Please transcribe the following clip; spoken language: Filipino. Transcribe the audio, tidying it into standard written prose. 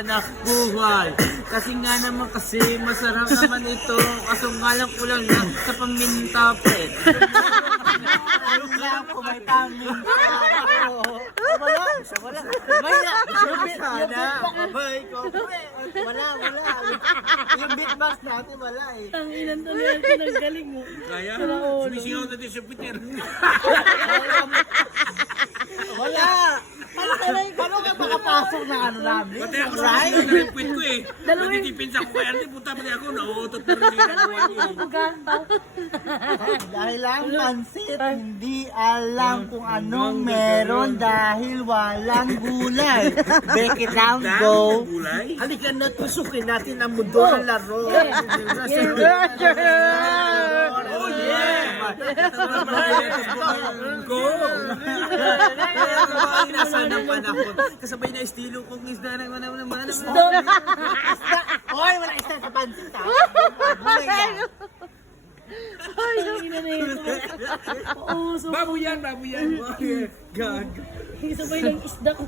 naman na buhay. Kasi nga naman kasi masarap naman ito. Kaso nga lang kulang lang sa paminta pre. Ayun lang po may taming wala. Sana. Abay ko. Wala. Yung beatbox natin wala eh. Ang ilan to niyan, pinagaling mo. Kaya, sumisigaw na din sa Peter. Wala. Paano ka makapasok na ano namin? Pati ako sumisigaw na rin kwit ko eh. Matitipin sa ko kaya rin, punta pati ako, nauutot na rin yung nagawa niyo. Dahil lang pansit, hindi alam kung anong meron dahil walang gulay. Bake it down, go. Gulay? Halika na, tusukin natin ang mundo ng laro. Oh yeah! Go! Nasa ng panahon. Kasabay na estilo kong isda ng manamanaman. Hoy, wala isda sa pansit ha. Ay, ang ina na ito. Oo, so Baboy yan! Gag! sabay ng isda ko.